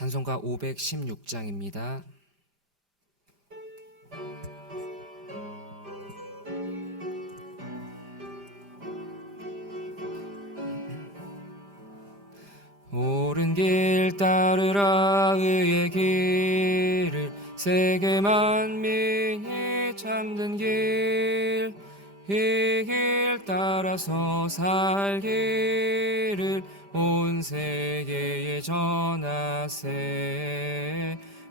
찬송가 516장입니다. 옳은 길 따르라 의의 길을, 세계 만민이 참된 길, 이 길 따라서 살기를 온 세계에 전하세.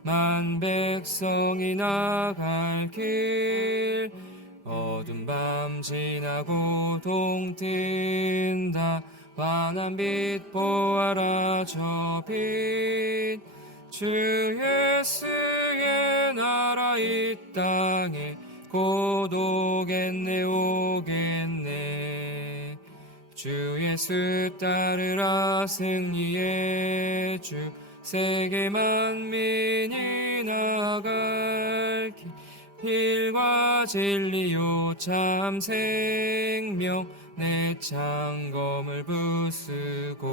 만 백성이 나갈 길, 어두운 밤 지나고 동 뜬다. 환한 빛 보아라 저 빛, 주 예수의 나라 이 땅에 곧 오겠네 오겠네. 주 예수 따르라 승리의 주, 세계 만민이 나갈 길, 길과 진리요 참 생명, 내 창검을 부수고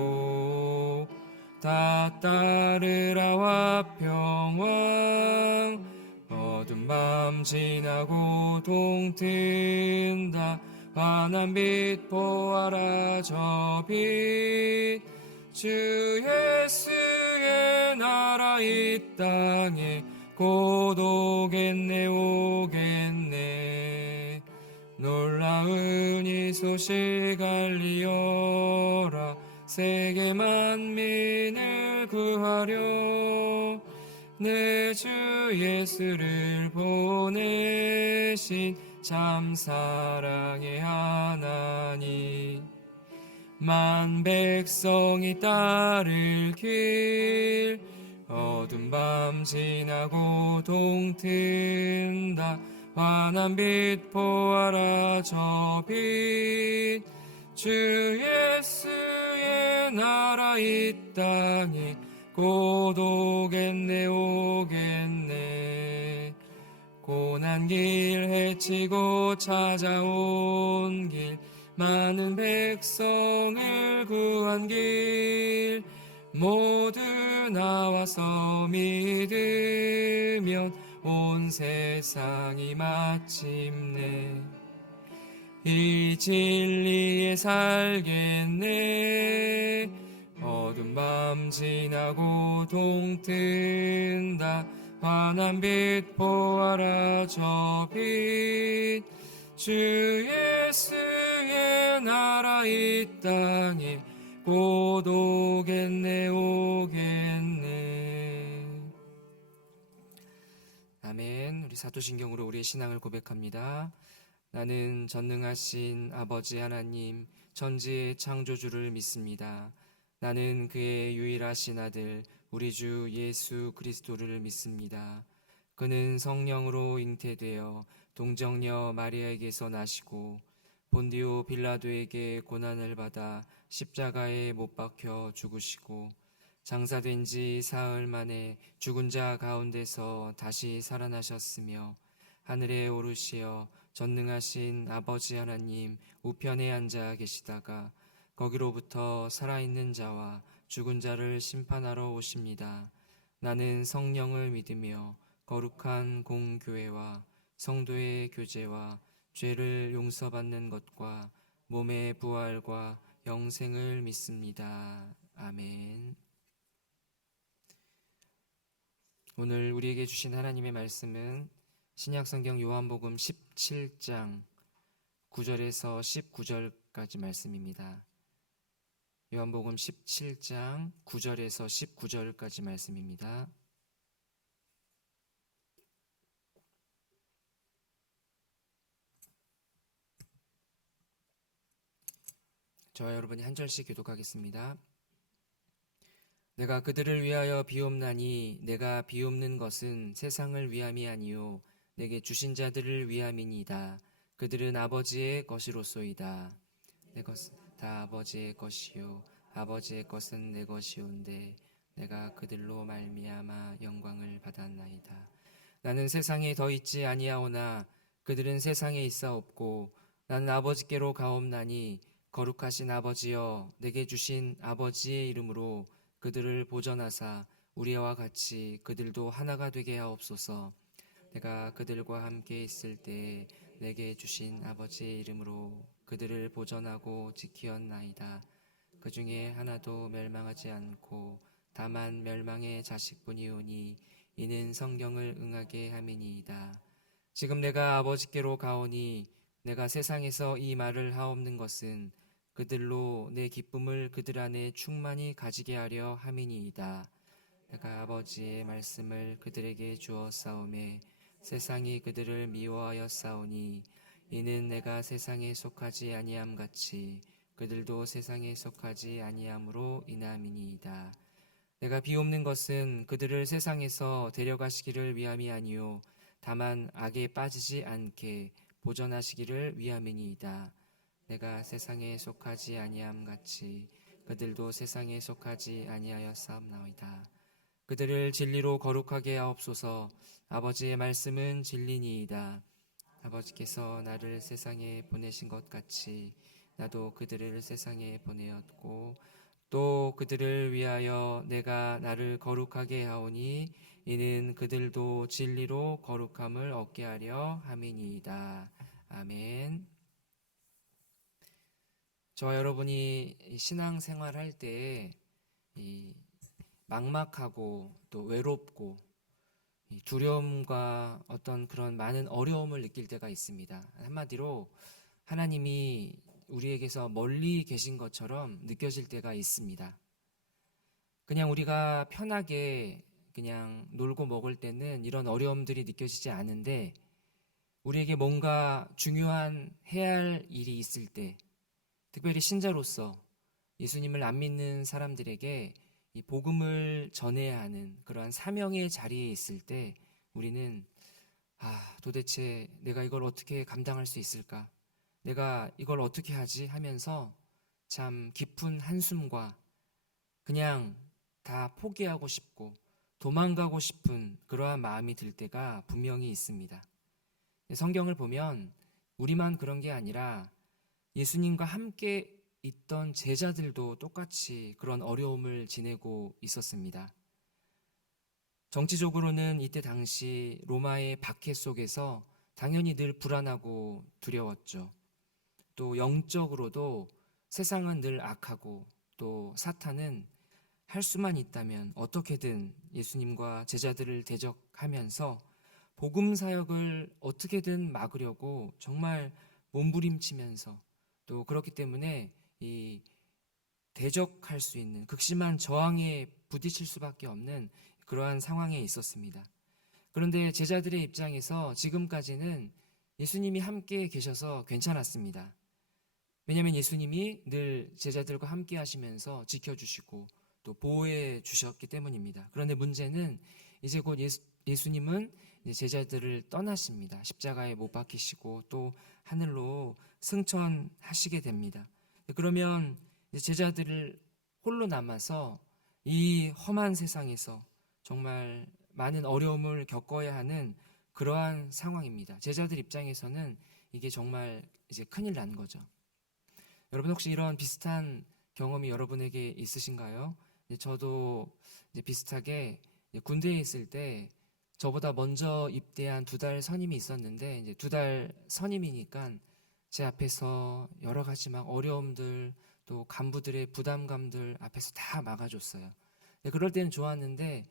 다 따르라 화평왕. 어두운 밤 지나고 동 뜬다. 환한 빛 보아라 저 빛, 주 예수의 나라 이 땅에 곧 오겠네 오겠네. 놀라운 이 소식 알리어라, 세계 만민을 구하려 내 주 예수를 보내신 참 사랑의 하나님. 만 백성이 따를 길, 어두운 밤 지나고 동 뜬다. 환한 빛 보아라 저 빛, 주 예수의 나라 이 땅에 곧 오겠네 오겠네. 고난 길 헤치고 찾아온 길, 많은 백성을 구한 길, 모두 나와서 믿으면 온 세상이 마침내 이 진리에 살겠네. 어두운 밤 지나고 동 뜬다. 환한 빛 보아라 저 빛, 주 예수의 나라 이 땅에 곧 오겠네 오겠네. 아멘. 우리 사도신경으로 우리의 신앙을 고백합니다. 나는 전능하신 아버지 하나님, 천지의 창조주를 믿습니다. 나는 그의 유일하신 아들 우리 주 예수 그리스도를 믿습니다. 그는 성령으로 잉태되어 동정녀 마리아에게서 나시고 본디오 빌라도에게 고난을 받아 십자가에 못 박혀 죽으시고 장사된 지 사흘 만에 죽은 자 가운데서 다시 살아나셨으며 하늘에 오르시어 전능하신 아버지 하나님 우편에 앉아 계시다가 거기로부터 살아있는 자와 죽은 자를 심판하러 오십니다. 나는 성령을 믿으며 거룩한 공교회와 성도의 교제와 죄를 용서받는 것과 몸의 부활과 영생을 믿습니다. 아멘. 오늘 우리에게 주신 하나님의 말씀은 신약성경 요한복음 17장 9절에서 19절까지 말씀입니다. 요한복음 17장 9절에서 19절까지 말씀입니다. 저와 여러분이 한 절씩 교독하겠습니다. 내가 그들을 위하여 비옵나니 내가 비옵는 것은 세상을 위함이 아니요 내게 주신 자들을 위함이니이다. 그들은 아버지의 것이로소이다. 내 것은 다 아버지의 것이요 아버지의 것은 내 것이온데 내가 그들로 말미암아 영광을 받았나이다. 나는 세상에 더 있지 아니하오나 그들은 세상에 있사옵고 나는 아버지께로 가옵나니 거룩하신 아버지여 내게 주신 아버지의 이름으로 그들을 보전하사 우리와 같이 그들도 하나가 되게 하옵소서. 내가 그들과 함께 있을 때 내게 주신 아버지의 이름으로 그들을 보전하고 지키었나이다. 그 중에 하나도 멸망하지 않고 다만 멸망의 자식뿐이오니 이는 성경을 응하게 함이니이다. 지금 내가 아버지께로 가오니 내가 세상에서 이 말을 하옵는 것은 그들로 내 기쁨을 그들 안에 충만히 가지게 하려 함이니이다. 내가 아버지의 말씀을 그들에게 주었사오매 세상이 그들을 미워하였사오니 이는 내가 세상에 속하지 아니함 같이 그들도 세상에 속하지 아니함으로 인함이니이다. 내가 비옵는 것은 그들을 세상에서 데려가시기를 위함이 아니요 다만 악에 빠지지 않게 보전하시기를 위함이니이다. 내가 세상에 속하지 아니함 같이 그들도 세상에 속하지 아니하였사옵나이다. 그들을 진리로 거룩하게 하옵소서. 아버지의 말씀은 진리니이다. 아버지께서 나를 세상에 보내신 것 같이 나도 그들을 세상에 보내었고 또 그들을 위하여 내가 나를 거룩하게 하오니 이는 그들도 진리로 거룩함을 얻게 하려 함이니이다. 아멘. 저와 여러분이 신앙생활할 때 막막하고 또 외롭고 두려움과 어떤 그런 많은 어려움을 느낄 때가 있습니다. 한마디로 하나님이 우리에게서 멀리 계신 것처럼 느껴질 때가 있습니다. 그냥 우리가 편하게 그냥 놀고 먹을 때는 이런 어려움들이 느껴지지 않은데 우리에게 뭔가 중요한 해야 할 일이 있을 때 특별히 신자로서 예수님을 안 믿는 사람들에게 이 복음을 전해야 하는 그러한 사명의 자리에 있을 때 우리는 도대체 내가 이걸 어떻게 감당할 수 있을까? 내가 이걸 어떻게 하지? 하면서 참 깊은 한숨과 그냥 다 포기하고 싶고 도망가고 싶은 그러한 마음이 들 때가 분명히 있습니다. 성경을 보면 우리만 그런 게 아니라 예수님과 함께 있던 제자들도 똑같이 그런 어려움을 지내고 있었습니다. 정치적으로는 이때 당시 로마의 박해 속에서 당연히 늘 불안하고 두려웠죠. 또 영적으로도 세상은 늘 악하고 또 사탄은 할 수만 있다면 어떻게든 예수님과 제자들을 대적하면서 복음 사역을 어떻게든 막으려고 정말 몸부림치면서 또 그렇기 때문에 이 대적할 수 있는 극심한 저항에 부딪힐 수밖에 없는 그러한 상황에 있었습니다. 그런데 제자들의 입장에서 지금까지는 예수님이 함께 계셔서 괜찮았습니다. 왜냐하면 예수님이 늘 제자들과 함께 하시면서 지켜주시고 또 보호해 주셨기 때문입니다. 그런데 문제는 이제 곧 예수님은 제자들을 떠나십니다. 십자가에 못 박히시고 또 하늘로 승천하시게 됩니다. 그러면 제자들을 홀로 남아서 이 험한 세상에서 정말 많은 어려움을 겪어야 하는 그러한 상황입니다. 제자들 입장에서는 이게 정말 이제 큰일 난 거죠. 여러분 혹시 이런 비슷한 경험이 여러분에게 있으신가요? 저도 이제 비슷하게 군대에 있을 때 저보다 먼저 입대한 2달 선임이 있었는데 이제 2달 선임이니까 제 앞에서 여러 가지 막 어려움들 또 간부들의 부담감들 앞에서 다 막아줬어요. 그럴 때는 좋았는데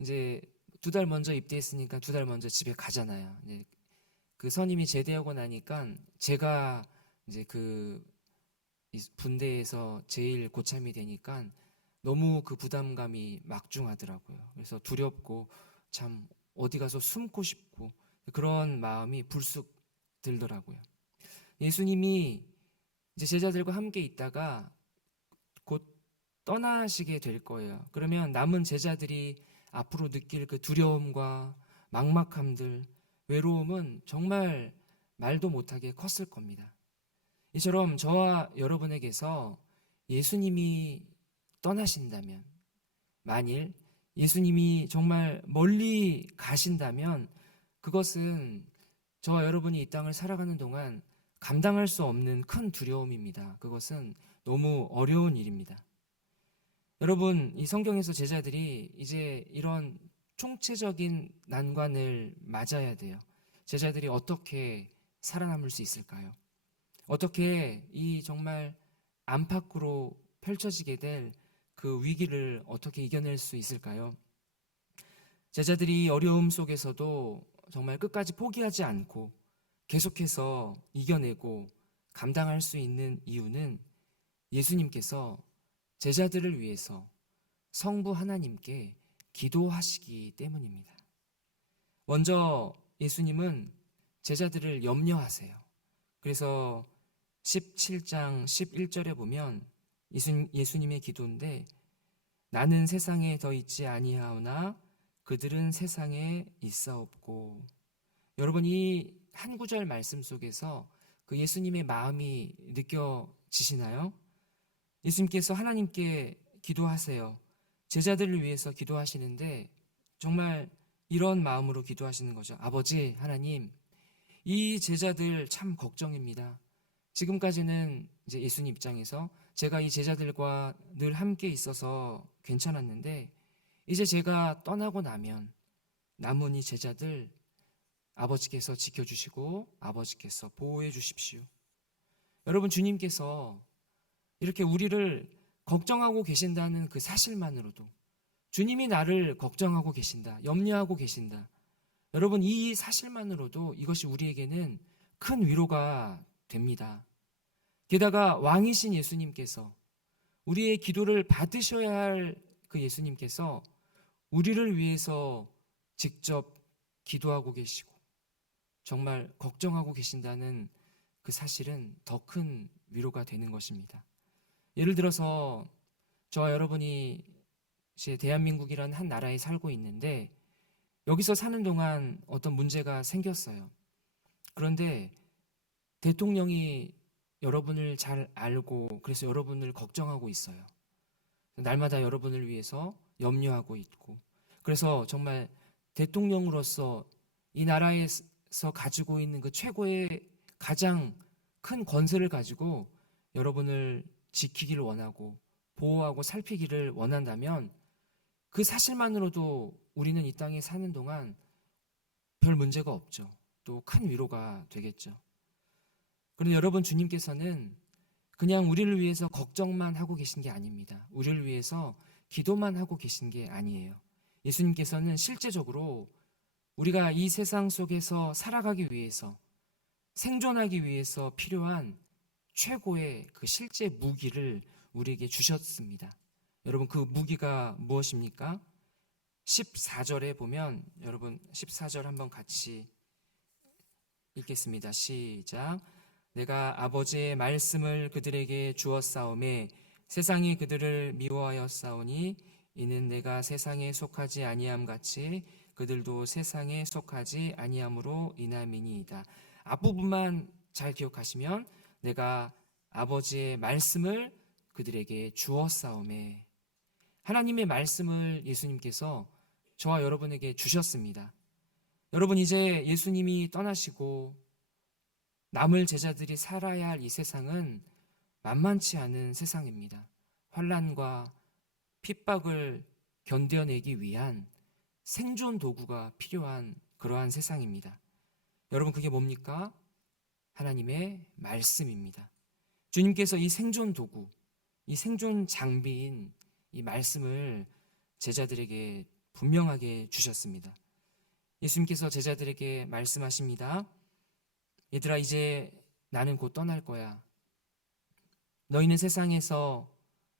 이제 2달 먼저 입대했으니까 2달 먼저 집에 가잖아요. 그 선임이 제대하고 나니까 제가 이제 이 분대에서 제일 고참이 되니까 너무 그 부담감이 막중하더라고요. 그래서 두렵고 참 어디 가서 숨고 싶고 그런 마음이 불쑥 들더라고요. 예수님이 이제 제자들과 함께 있다가 곧 떠나시게 될 거예요. 그러면 남은 제자들이 앞으로 느낄 그 두려움과 막막함들, 외로움은 정말 말도 못하게 컸을 겁니다. 이처럼 저와 여러분에게서 예수님이 떠나신다면, 만일 예수님이 정말 멀리 가신다면 그것은 저와 여러분이 이 땅을 살아가는 동안 감당할 수 없는 큰 두려움입니다. 그것은 너무 어려운 일입니다. 여러분, 이 성경에서 제자들이 이제 이런 총체적인 난관을 맞아야 돼요. 제자들이 어떻게 살아남을 수 있을까요? 어떻게 이 정말 안팎으로 펼쳐지게 될 그 위기를 어떻게 이겨낼 수 있을까요? 제자들이 어려움 속에서도 정말 끝까지 포기하지 않고 계속해서 이겨내고 감당할 수 있는 이유는 예수님께서 제자들을 위해서 성부 하나님께 기도하시기 때문입니다. 먼저 예수님은 제자들을 염려하세요. 그래서 17장 11절에 보면 예수님의 기도인데, 나는 세상에 더 있지 아니하오나 그들은 세상에 있사옵고. 여러분, 이 한 구절 말씀 속에서 그 예수님의 마음이 느껴지시나요? 예수님께서 하나님께 기도하세요. 제자들을 위해서 기도하시는데 정말 이런 마음으로 기도하시는 거죠. 아버지 하나님, 이 제자들 참 걱정입니다. 지금까지는 이제 예수님 입장에서 제가 이 제자들과 늘 함께 있어서 괜찮았는데, 이제 제가 떠나고 나면 남은 이 제자들 아버지께서 지켜주시고 아버지께서 보호해 주십시오. 여러분, 주님께서 이렇게 우리를 걱정하고 계신다는 그 사실만으로도, 주님이 나를 걱정하고 계신다, 염려하고 계신다, 여러분, 이 사실만으로도 이것이 우리에게는 큰 위로가 됩니다. 게다가 왕이신 예수님께서, 우리의 기도를 받으셔야 할 그 예수님께서 우리를 위해서 직접 기도하고 계시고 정말 걱정하고 계신다는 그 사실은 더 큰 위로가 되는 것입니다. 예를 들어서 저와 여러분이 이제 대한민국이라는 한 나라에 살고 있는데, 여기서 사는 동안 어떤 문제가 생겼어요. 그런데 대통령이 여러분을 잘 알고 그래서 여러분을 걱정하고 있어요. 날마다 여러분을 위해서 염려하고 있고, 그래서 정말 대통령으로서 이 나라에서 가지고 있는 그 최고의 가장 큰 권세를 가지고 여러분을 지키기를 원하고 보호하고 살피기를 원한다면, 그 사실만으로도 우리는 이 땅에 사는 동안 별 문제가 없죠. 또 큰 위로가 되겠죠. 그런데 여러분, 주님께서는 그냥 우리를 위해서 걱정만 하고 계신 게 아닙니다. 우리를 위해서 기도만 하고 계신 게 아니에요. 예수님께서는 실제적으로 우리가 이 세상 속에서 살아가기 위해서, 생존하기 위해서 필요한 최고의 그 실제 무기를 우리에게 주셨습니다. 여러분, 그 무기가 무엇입니까? 14절에 보면, 여러분 14절 한번 같이 읽겠습니다. 시작. 내가 아버지의 말씀을 그들에게 주었사오매 세상이 그들을 미워하였사오니 이는 내가 세상에 속하지 아니함 같이 그들도 세상에 속하지 아니함으로 인함이니이다. 앞부분만 잘 기억하시면, 내가 아버지의 말씀을 그들에게 주었사오매, 하나님의 말씀을 예수님께서 저와 여러분에게 주셨습니다. 여러분, 이제 예수님이 떠나시고 남을 제자들이 살아야 할 이 세상은 만만치 않은 세상입니다. 환난과 핍박을 견뎌내기 위한 생존 도구가 필요한 그러한 세상입니다. 여러분, 그게 뭡니까? 하나님의 말씀입니다. 주님께서 이 생존 도구, 이 생존 장비인 이 말씀을 제자들에게 분명하게 주셨습니다. 예수님께서 제자들에게 말씀하십니다. 얘들아, 이제 나는 곧 떠날 거야. 너희는 세상에서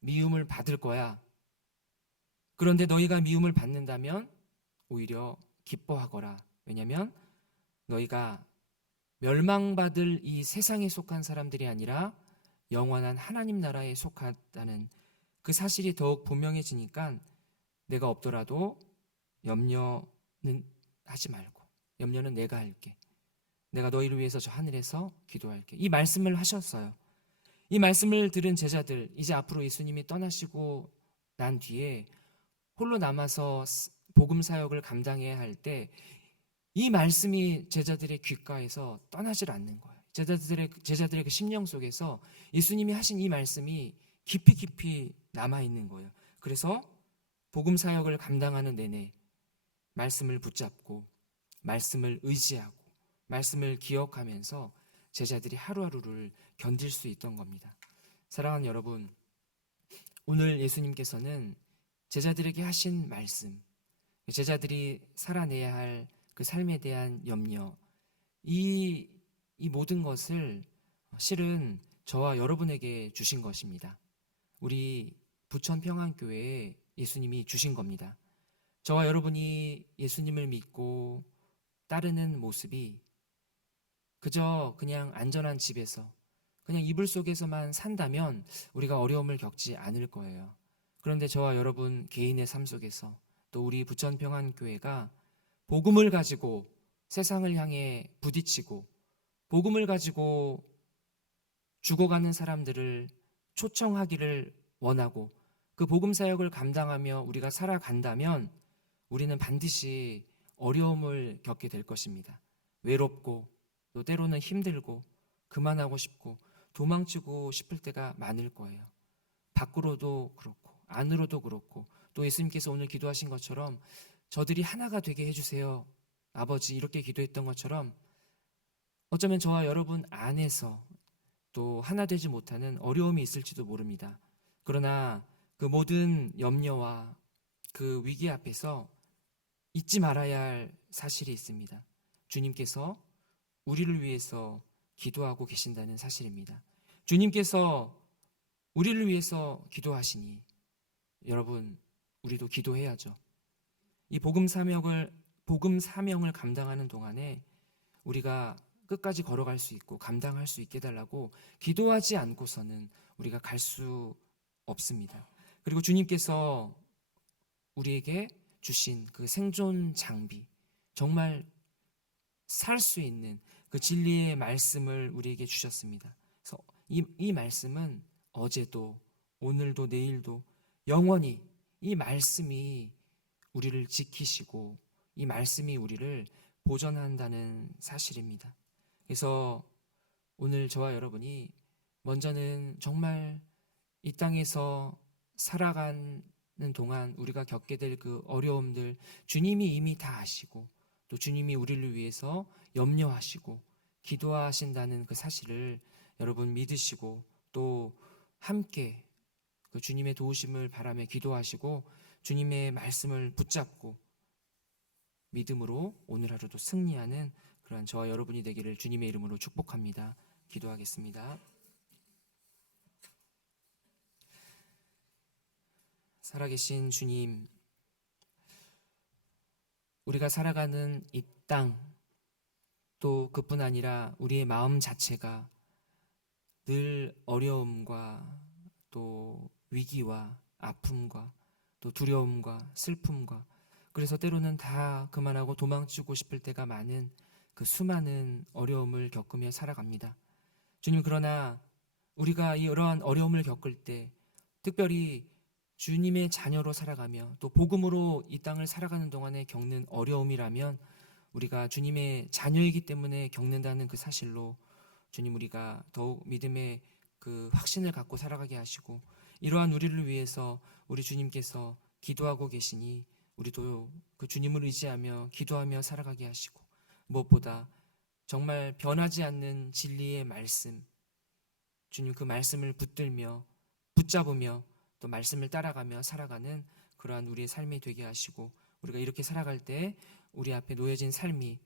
미움을 받을 거야. 그런데 너희가 미움을 받는다면 오히려 기뻐하거라. 왜냐하면 너희가 멸망받을 이 세상에 속한 사람들이 아니라 영원한 하나님 나라에 속하다는 그 사실이 더욱 분명해지니까 내가 없더라도 염려는 하지 말고, 염려는 내가 할게. 내가 너희를 위해서 저 하늘에서 기도할게. 이 말씀을 하셨어요. 이 말씀을 들은 제자들, 이제 앞으로 예수님이 떠나시고 난 뒤에 홀로 남아서 복음 사역을 감당해야 할 때 이 말씀이 제자들의 귓가에서 떠나질 않는 거예요. 제자들의 그 심령 속에서 예수님이 하신 이 말씀이 깊이 깊이 남아있는 거예요. 그래서 복음 사역을 감당하는 내내 말씀을 붙잡고 말씀을 의지하고 말씀을 기억하면서 제자들이 하루하루를 견딜 수 있던 겁니다. 사랑하는 여러분, 오늘 예수님께서는 제자들에게 하신 말씀, 제자들이 살아내야 할 그 삶에 대한 염려, 이 모든 것을 실은 저와 여러분에게 주신 것입니다. 우리 부천평안교회에 예수님이 주신 겁니다. 저와 여러분이 예수님을 믿고 따르는 모습이 그저 그냥 안전한 집에서 그냥 이불 속에서만 산다면 우리가 어려움을 겪지 않을 거예요. 그런데 저와 여러분 개인의 삶 속에서 또 우리 부천평안교회가 복음을 가지고 세상을 향해 부딪히고 복음을 가지고 죽어가는 사람들을 초청하기를 원하고 그 복음 사역을 감당하며 우리가 살아간다면 우리는 반드시 어려움을 겪게 될 것입니다. 외롭고 또 때로는 힘들고 그만하고 싶고 도망치고 싶을 때가 많을 거예요. 밖으로도 그렇고 안으로도 그렇고 또 예수님께서 오늘 기도하신 것처럼 저들이 하나가 되게 해주세요. 아버지 이렇게 기도했던 것처럼 어쩌면 저와 여러분 안에서 또 하나 되지 못하는 어려움이 있을지도 모릅니다. 그러나 그 모든 염려와 그 위기 앞에서 잊지 말아야 할 사실이 있습니다. 주님께서 우리를 위해서 기도하고 계신다는 사실입니다. 주님께서 우리를 위해서 기도하시니 여러분 우리도 기도해야죠. 이 복음 사명을 감당하는 동안에 우리가 끝까지 걸어갈 수 있고 감당할 수 있게 해달라고 기도하지 않고서는 우리가 갈 수 없습니다. 그리고 주님께서 우리에게 주신 그 생존 장비, 정말 살 수 있는 그 진리의 말씀을 우리에게 주셨습니다. 그래서 이 말씀은 어제도 오늘도 내일도 영원히 이 말씀이 우리를 지키시고 이 말씀이 우리를 보존한다는 사실입니다. 그래서 오늘 저와 여러분이 먼저는 정말 이 땅에서 살아가는 동안 우리가 겪게 될 그 어려움들 주님이 이미 다 아시고 또 주님이 우리를 위해서 염려하시고 기도하신다는 그 사실을 여러분 믿으시고 또 함께 그 주님의 도우심을 바라며 기도하시고 주님의 말씀을 붙잡고 믿음으로 오늘 하루도 승리하는 그러한 저와 여러분이 되기를 주님의 이름으로 축복합니다. 기도하겠습니다. 살아계신 주님, 우리가 살아가는 이 땅, 또 그뿐 아니라 우리의 마음 자체가 늘 어려움과 또 위기와 아픔과 또 두려움과 슬픔과 그래서 때로는 다 그만하고 도망치고 싶을 때가 많은 그 수많은 어려움을 겪으며 살아갑니다. 주님, 그러나 우리가 이러한 어려움을 겪을 때 특별히 주님의 자녀로 살아가며 또 복음으로 이 땅을 살아가는 동안에 겪는 어려움이라면 우리가 주님의 자녀이기 때문에 겪는다는 그 사실로 주님 우리가 더욱 믿음의 그 확신을 갖고 살아가게 하시고 이러한 우리를 위해서 우리 주님께서 기도하고 계시니 우리도 그 주님을 의지하며 기도하며 살아가게 하시고 무엇보다 정말 변하지 않는 진리의 말씀 주님 그 말씀을 붙들며 붙잡으며 또 말씀을 따라가며 살아가는 그러한 우리의 삶이 되게 하시고 우리가 이렇게 살아갈 때 우리 앞에 놓여진 삶이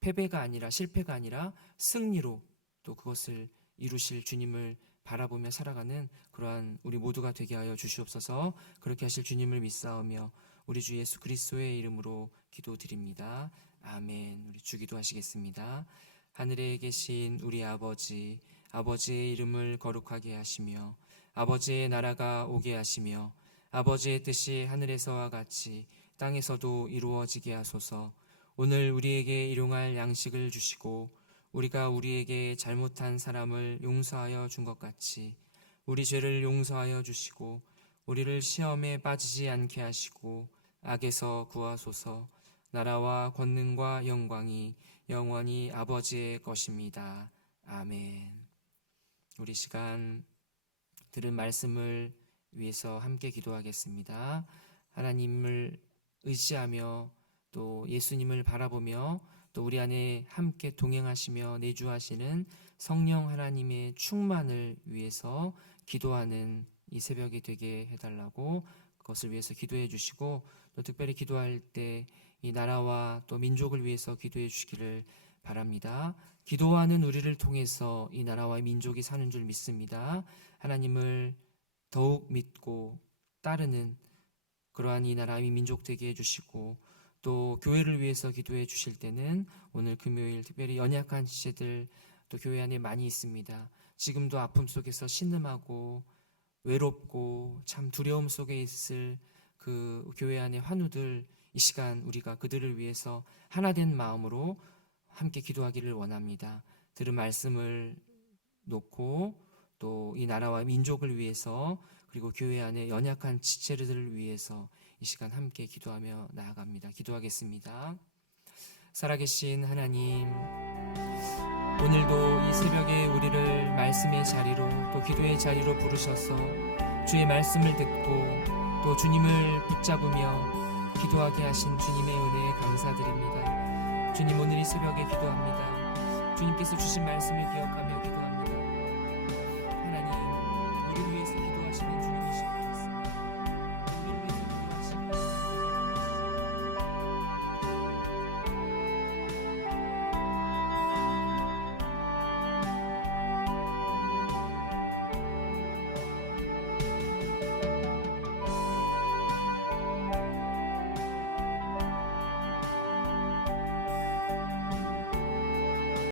패배가 아니라 실패가 아니라 승리로 또 그것을 이루실 주님을 바라보며 살아가는 그러한 우리 모두가 되게 하여 주시옵소서. 그렇게 하실 주님을 믿사오며 우리 주 예수 그리스도의 이름으로 기도드립니다. 아멘. 우리 주 기도하시겠습니다. 하늘에 계신 우리 아버지, 아버지의 이름을 거룩하게 하시며 아버지의 나라가 오게 하시며 아버지의 뜻이 하늘에서와 같이 땅에서도 이루어지게 하소서. 오늘 우리에게 일용할 양식을 주시고 우리가 우리에게 잘못한 사람을 용서하여 준 것 같이 우리 죄를 용서하여 주시고 우리를 시험에 빠지지 않게 하시고 악에서 구하소서. 나라와 권능과 영광이 영원히 아버지의 것입니다. 아멘. 우리 시간 들은 말씀을 위해서 함께 기도하겠습니다. 하나님을 의지하며 또 예수님을 바라보며 또 우리 안에 함께 동행하시며 내주하시는 성령 하나님의 충만을 위해서 기도하는 이 새벽이 되게 해달라고 그것을 위해서 기도해 주시고, 또 특별히 기도할 때 이 나라와 또 민족을 위해서 기도해 주시기를 바랍니다. 기도하는 우리를 통해서 이 나라와 민족이 사는 줄 믿습니다. 하나님을 더욱 믿고 따르는 그러한 이 나라 이 민족 되게 해주시고, 또 교회를 위해서 기도해 주실 때는 오늘 금요일 특별히 연약한 지체들 또 교회 안에 많이 있습니다. 지금도 아픔 속에서 신음하고 외롭고 참 두려움 속에 있을 그 교회 안의 환우들, 이 시간 우리가 그들을 위해서 하나된 마음으로 함께 기도하기를 원합니다. 들은 말씀을 놓고 또 이 나라와 민족을 위해서 그리고 교회 안에 연약한 지체들을 위해서 이 시간 함께 기도하며 나아갑니다. 기도하겠습니다. 살아계신 하나님, 오늘도 이 새벽에 우리를 말씀의 자리로 또 기도의 자리로 부르셔서 주의 말씀을 듣고 또 주님을 붙잡으며 기도하게 하신 주님의 은혜에 감사드립니다. 주님, 오늘 이 새벽에 기도합니다. 주님께서 주신 말씀을 기억하며 기도합니다. 하나님, 우리를 위해서 기도하시는 주